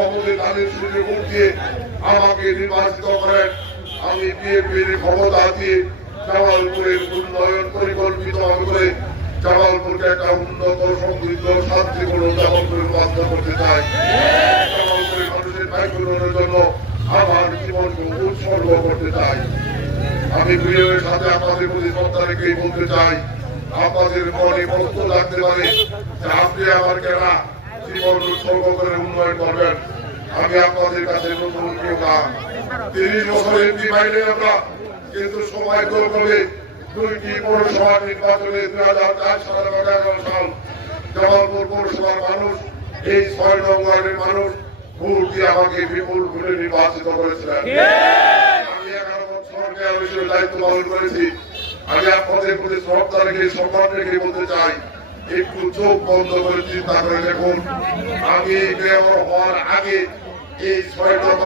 সভাপতি তাদের সুযোগ ভোট দিয়ে আমাকে নির্বাচিত করেন। আমি বিএনপির ক্ষমতা দিয়ে জামালপুরের উন্নয়ন পরিকল্পিত করে জামালপুরকে একটা উন্নত সমৃদ্ধ শান্তিপূর্ণ জামালপুরে রূপান্তর করতে চাই। জামালপুরের মানুষের ভাইগুলোর জন্য আমার জীবনকে উৎসর্গ করতে চাই। আমি বিএনপির সাথে আপনাদের প্রতি শ্রদ্ধা রেখেই বলতে চাই, আপনাদের মনে কষ্ট লাগতে পারে যে আপনি আমার কেনা জীবন উৎসর্গ করে উন্নয়ন করবেন। আমি আপনাদের কাছে নতুন কেউ না, 30 বছর এমপি পাইলে আমরা, কিন্তু সময় ক্রমে 2টি পৌরসভা নির্বাচনে 2004 সাল এবং 2011 সাল জামালপুর পৌরসভার মানুষ, এই 6 নং ওয়ার্ডের মানুষ ভোট দিয়ে আমাকে বিপুল ভোটে নির্বাচিত করেছিলেন। আমি 11 বছর মেয়র হিসেবে দায়িত্ব পালন করেছি। আমি আপনাদের প্রতি শ্রদ্ধা রেখে সম্মান রেখে বলতে চাই, একটু চোখ বন্ধ করে চিন্তা করে দেখুন, আমি মেয়র হওয়ার আগে এই 6 নং